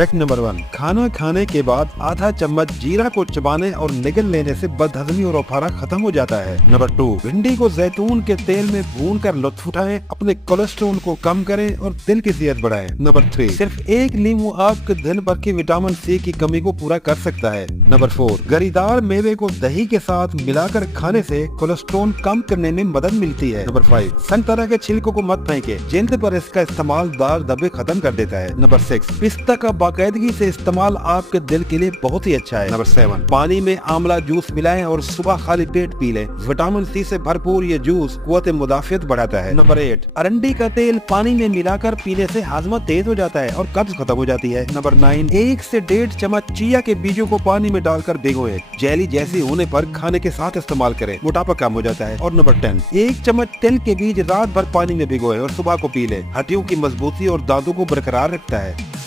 Fact number 1, खाना खाने के बाद आधा चम्मच जीरा को चबाने और निगल लेने से बदहजमी और अफारा खत्म हो जाता है। नंबर 2, भिंडी को जैतून के तेल में भूनकर लुत्फ उठाएं, अपने कोलेस्ट्रॉल को कम करें और दिल की सेहत बढ़ाएं। नंबर 3, सिर्फ एक नींबू आपके दिन भर की विटामिन सी की कमी को पूरा कर सकता है। नंबर 4, गरीदार मेवे को दही के साथ मिलाकर खाने से कोलेस्ट्रॉल कम करने में मदद मिलती है। नंबर 5, संतरा के छिलकों को मत फेंके, जिल्द पर इसका इस्तेमाल दाग धब्बे खत्म कर देता है। नंबर 6, पिस्ता का बाकायदगी से इस्तेमाल आपके दिल के लिए बहुत ही अच्छा है। नंबर 7, पानी में आंवला जूस मिलाएं और सुबह खाली पेट पी लें। विटामिन सी से भरपूर ये जूस कुव्वत मुदाफियत बढ़ाता है। नंबर 8, अरंडी का तेल पानी में मिलाकर पीने से हाजमा तेज हो जाता है और कब्ज खत्म हो जाती है। नंबर 9, 1 से 1.5 चम्मच चिया के बीजों को पानी में डालकर भिगोएं, जेली जैसी होने पर खाने के साथ इस्तेमाल करें, मोटापा कम हो जाता है। और नंबर 10, 1 चम्मच तिल के बीज रात भर पानी में भिगोएं और सुबह को पी लें, हड्डियों की मजबूती और दांतों को बरकरार रखता है।